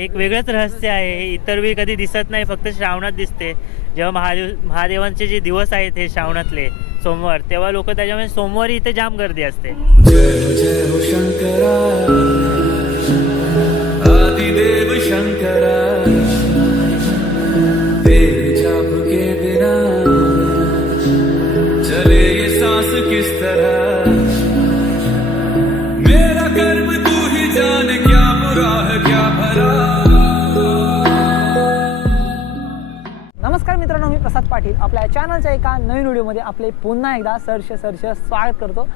एक वेगळंच रहस्य आहे. हे इतर वेळी कधी दिसत नाही फक्त श्रावणात दिसते. जेव्हा महादेव महादेवांचे जे दिवस आहेत हे श्रावणातले सोमवार तेव्हा लोक त्याच्यामुळे सोमवारी इथे जाम गर्दी असते. हो शंकरा. आदिदेव शंकरा. प्रसाद आपल्या चॅनलच्या एका नवीन व्हिडिओमध्ये आपले पुन्हा एकदा सरश सरश स्वागत करतो.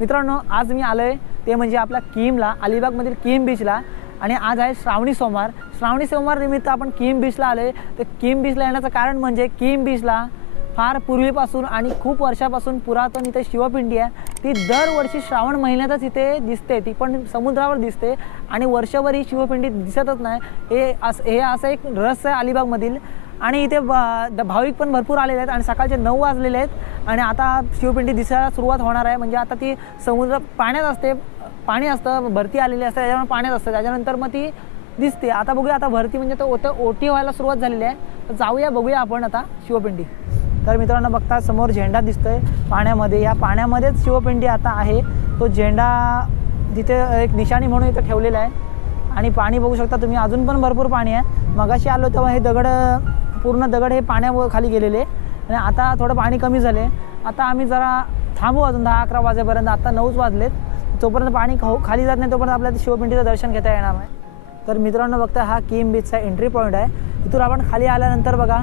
मित्रांनो आज मी आलो आहे ते म्हणजे आपल्या किमला अलिबागमधील किम बीचला आणि आज आहे श्रावणी सोमवार. श्रावणी सोमवार निमित्त आपण किम बीचला आलो आहे तर किम बीचला येण्याचं कारण म्हणजे किम बीचला फार पूर्वीपासून आणि खूप वर्षापासून पुरातन इथे शिवपिंडी आहे. ती दरवर्षी श्रावण महिन्यातच इथे दिसते ती पण समुद्रावर दिसते. आणि वर्षभर ही शिवपिंडी दिसतच नाही. हे असं हे असं एक रहस्य आहे अलिबागमधील. आणि इथे द- भाविक पण भरपूर आलेले आहेत आणि सकाळचे नऊ वाजलेले आहेत आणि आता शिवपिंडी दिसायला सुरुवात होणार आहे. म्हणजे आता ती समुद्र पाण्यात असते पाणी असतं भरती आलेली असते त्याच्यामुळे पाण्यात असतं. त्याच्यानंतर मग ती दिसते. आता बघूया आता भरती म्हणजे तर ओतं ओटी व्हायला सुरुवात झालेली आहे. तर जाऊया बघूया आपण आता शिवपिंडी. तर मित्रांनो बघता समोर झेंडा दिसतोय पाण्यामध्ये. या पाण्यामध्येच शिवपिंडी आता आहे. तो झेंडा तिथे एक निशाणी म्हणून इथं ठेवलेला आहे. आणि पाणी बघू शकता तुम्ही अजून पण भरपूर पाणी आहे. मगाशी आलो तेव्हा हे दगड पूर्ण दगड हे पाण्यावर खाली गेलेले आणि आता थोडं पाणी कमी झाले आता आम्ही जरा थांबू अजून दहा अकरा वाजेपर्यंत. आता नऊच वाजलेत. तोपर्यंत पाणी खाऊ खाली जात नाही तोपर्यंत आपल्याला शिवपिंडीचं दर्शन घेता येणार नाही. तर मित्रांनो बघता हा किम बीचचा एंट्री पॉईंट आहे. इथून आपण खाली आल्यानंतर बघा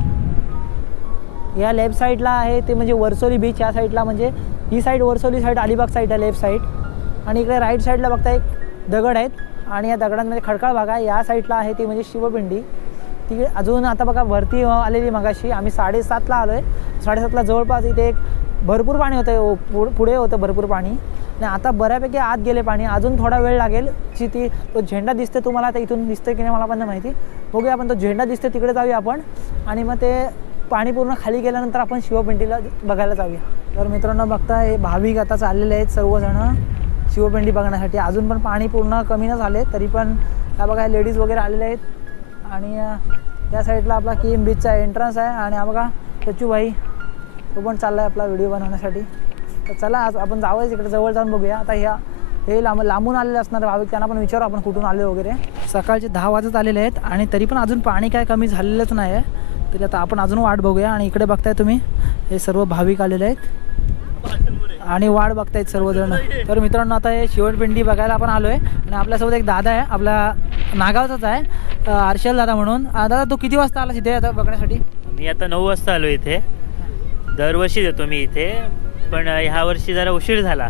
या लेफ्ट साईडला आहे ते म्हणजे वर्सोली बीच या साईडला म्हणजे ही side Varsoli side Alibag side आहे लेफ्ट साईड आणि इकडे राईट साईडला बघता एक दगड आहेत. आणि या दगडांमध्ये खडकाळ भाग आहे. या साईडला आहे ती म्हणजे शिवपिंडी. तिकडे. अजून आता बघा वरती आलेली मगाशी आम्ही साडेसातला आलो आहे साडेसातला जवळपास इथे एक भरपूर पाणी होतं पुढे होतं भरपूर पाणी. आणि आता बऱ्यापैकी आत गेले पाणी. अजून थोडा वेळ लागेल. जी ती तो झेंडा दिसते तुम्हाला आता इथून दिसते की नाही मला पण नाही माहिती. बघूया आपण तो झेंडा दिसते तिकडे जाऊया आपण. आणि मग ते पाणी पूर्ण खाली गेल्यानंतर आपण शिवपिंडीला बघायला जाऊया. तर मित्रांनो बघता हे भाविक आता चाललेले आहेत सर्वजणं शिवपिंडी बघण्यासाठी. अजून पण पाणी पूर्ण कमी न झाले तरी पण त्या बघा लेडीज वगैरे आलेले आहेत. आणि या साईडला आपला किम बीचचा एंट्रन्स आहे आणि हा बघा भाई तो पण चालला आहे आपला व्हिडिओ बनवण्यासाठी. तर चला आज आपण जाऊया इकडे जवळ जाऊन बघूया. आता ह्या हे लांब लांबून आलेले असणार भाविक त्यांना पण विचारू आपण कुठून आले वगैरे. सकाळचे दहा वाजत आलेले आहेत आणि तरी पण अजून पाणी काय कमी झालेलंच नाही आहे. तरी आता आपण अजून वाट बघूया आणि इकडे बघताय तुम्ही हे सर्व भाविक आलेले आहेत. आणि वाट बघतायत सर्वजण. तर मित्रांनो आता हे शिवणपिंडी बघायला आपण आलो आहे आणि आपल्यासोबत एक दादा आहे आपला नागावचाच आहे. हर्षल दादा म्हणून. दादा तू किती वाजता आला तिथे आता बघण्यासाठी? मी आता नऊ वाजता आलो इथे. दरवर्षी येतो मी इथे. पण ह्या वर्षी जरा उशीर झाला.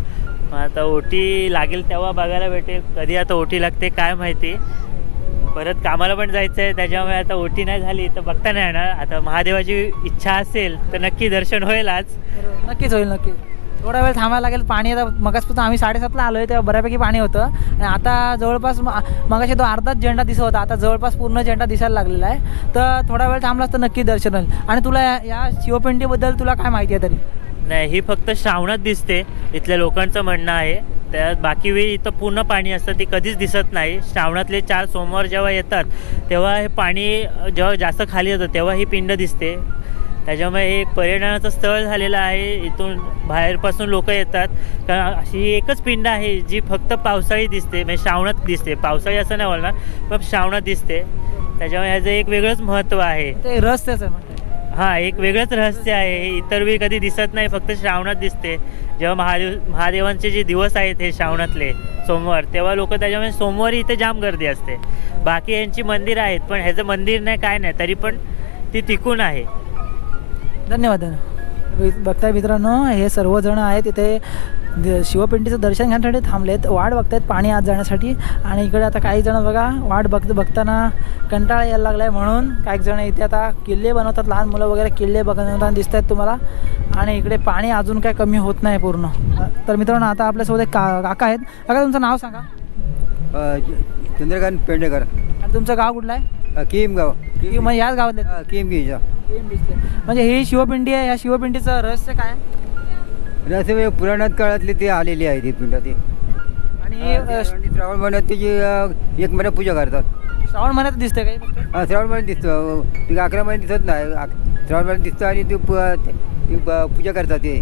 मग आता ओटी लागेल तेव्हा बघायला भेटेल. कधी आता ओटी लागते काय माहिती. परत कामाला पण जायचं आहे त्याच्यामुळे आता ओटी नाही झाली तर बघता नाही येणार. आता महादेवाची इच्छा असेल तर नक्की दर्शन होईल आज. नक्कीच होईल नक्की थोडा वेळ थांबायला लागेल. पाणी आता मगासपासून आम्ही साडेसातला आलो आहे तेव्हा बऱ्यापैकी पाणी होतं. आणि आता जवळपास म- मगाशी तो अर्धाच झेंडा दिसत होता. आता जवळपास पूर्ण झेंडा दिसायला लागलेला आहे. तर थोडा वेळ थांबलास तर नक्की दर्शन होईल आणि तुला या- या शिवपिंडीबद्दल तुला काय माहिती आहे तरी? नाही ही फक्त श्रावणात दिसते. इथल्या लोकांचं म्हणणं आहे. त्यात बाकी वेळी इथं पूर्ण पाणी असतं ती कधीच दिसत नाही. श्रावणातले चार सोमवार जेव्हा येतात तेव्हा हे पाणी जेव्हा जास्त खाली येतं तेव्हा ही पिंड दिसते. त्याच्यामुळे हे एक पर्यटनाचं स्थळ झालेलं आहे. इथून बाहेरपासून लोक येतात. कारण अशी एकच पिंड आहे जी फक्त पावसाळी दिसते. म्हणजे श्रावणात दिसते. पावसाळी असं नाही बोलणार पण श्रावणात दिसते. त्याच्यामुळे ह्याचं एक वेगळंच महत्त्व आहे. ते रस त्याचं आहे म्हणजे हा एक वेगळंच रहस्य आहे. हे इतर वेळी कधी दिसत नाही फक्त श्रावणात दिसते. जेव्हा महादेव महादेवांचे जे दिवस आहेत हे श्रावणातले सोमवार तेव्हा लोक त्याच्यामुळे सोमवारी इथे जाम गर्दी असते. बाकी यांची मंदिर आहेत पण ह्याचं मंदिर नाही काय नाही तरी पण ती टिकून आहे. धन्यवाद. बघताय मित्रांनो हे सर्वजण आहेत इथे शिवपिंडीचं दर्शन घेण्यासाठी थांबलेत. वाट बघतायत पाणी आत जाण्यासाठी. आणि इकडे आता काही जण बघा वाट बघ बघताना कंटाळा यायला लागला आहे म्हणून. काही जण इथे आता किल्ले बनवतात लहान मुलं वगैरे किल्ले बनवताना दिसत आहेत तुम्हाला. आणि इकडे पाणी अजून काय कमी होत नाही पूर्ण. तर मित्रांनो आता आपल्यासोबत एक का काका आहेत. काका तुमचं नाव सांगा. चंद्रकांत पेंडेकर. आणि तुमचं गाव कुठलं आहे? अ, किमगाव की म्हणजे याच गावातले किमगीचा म्हणजे ही शिवपिंडी आहे या शिवपिंडीचं रहस्य काय? असं वे पुराणात काळातली ती आलेली आहे ती पिंड ती. आणि श्रावण महिन्यात त्याची अ, एक महिना पूजा करतात. श्रावण महिन्यात दिसते काही हा श्रावण महिन्यात दिसतो. ती अकरा महिने दिसत नाही. श्रावण महिन्यात दिसतो आणि ती ती पूजा करतात ते.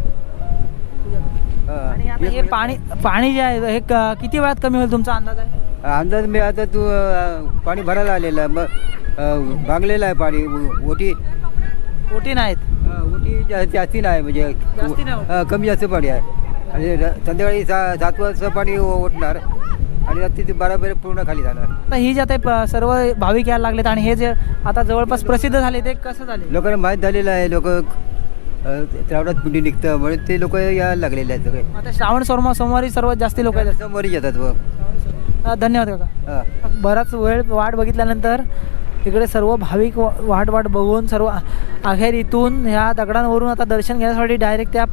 आणि आता हे पाणी पाणी जे आहे हे किती वेळात कमी होईल तुमचा अंदाज आहे? अंदाज मी आता तू पाणी भरायला आलेलं आहे. मग भागलेलं आहे पाणी उ- ओटी नाहीत? हा, ओटी जा- जास्ती नाही म्हणजे जास्ती नाही ओटी. हा, कमी जास्त पाणी आहे. आणि र- संध्याकाळी सा सात वाजता पाणी ओ- ओतणार आणि रात्री ते बराबर पूर्ण खाली जाणार. आता ही जे आता प- सर्व भाविक यायला लागलेत आणि हे जे आता जवळपास प्रसिद्ध झाले ते कसं झाले? लोकांना माहीत झालेलं आहे लोक श्रावणात पिंडी निघतं म्हणून ते लोक यायला लागलेले आहेत सगळे. आता श्रावण सोमवार सोमवारी सर्वात जास्ती लोक येतात. समोरच येतात व. अ, धन्यवाद काका. हा. बराच वेळ वाट बघितल्यानंतर इकडे सर्व भाविक वा- वाट वाट बघून सर्व अखेर इथून ह्या दगडांवरून आता दर्शन घेण्यासाठी डायरेक्ट त्या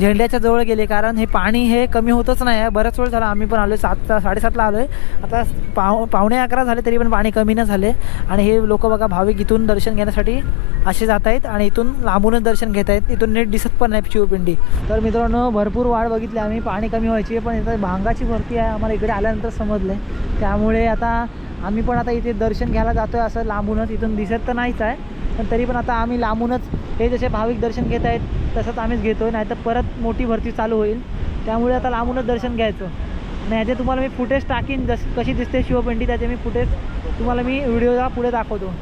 झेंड्याच्या जवळ गेले. कारण हे पाणी हे कमी होतच नाही आहे. बराच वेळ झाला. आम्ही पण आलो सात साडेसातला आलो आहे आता पाव पावणे अकरा झाले तरी पण पाणी कमी न झाले. आणि हे लोक बघा भाविक इथून दर्शन घेण्यासाठी असे जात आहेत आणि इथून लांबूनच दर्शन घेत आहेत. इथून नीट दिसत पण नाही शिवपिंडी. तर मित्रांनो भरपूर वाढ बघितली आम्ही. पाणी कमी व्हायची पण इथं भांगाची भरती आहे आम्हाला इकडे आल्यानंतर समजलं त्यामुळे आता आम्ही पण आता इथे दर्शन घ्यायला जातो आहे असं लांबूनच. इथून दिसत तर नाहीच आहे. पण तरी पण आता आम्ही लांबूनच हे जसे भाविक दर्शन घेत आहेत तसंच आम्हीच घेतो आहे नाहीतर परत मोठी भरती चालू होईल. त्यामुळे आता लांबूनच दर्शन घ्यायचं. आणि ह्याचे तुम्हाला मी फुटेज टाकीन. जस कशी दिसते शिवपिंडी त्याचे मी फुटेज तुम्हाला मी व्हिडिओला पुढे दाखवतो.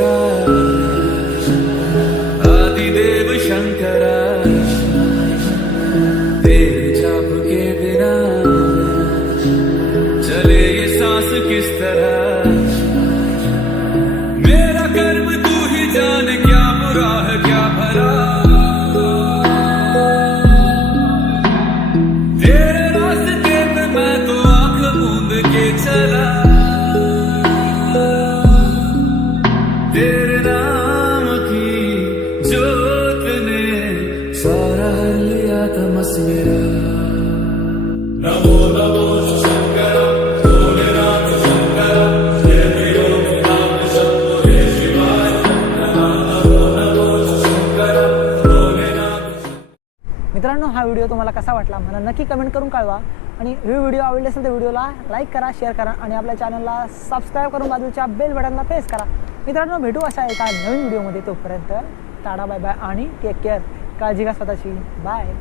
हो व्हिडिओ तुम्हाला कसा वाटला मला नक्की कमेंट करून कळवा. आणि हे व्हिडिओ आवडले असेल तर व्हिडिओला लाईक करा शेअर करा आणि आपल्या चॅनलला सबस्क्राईब करून बाजूच्या बेल बटनला प्रेस करा. मित्रांनो भेटू अशा एका नवीन व्हिडिओमध्ये तोपर्यंत टाडा बाय बाय आणि टेक केअर काळजी घ्या स्वतःची. बाय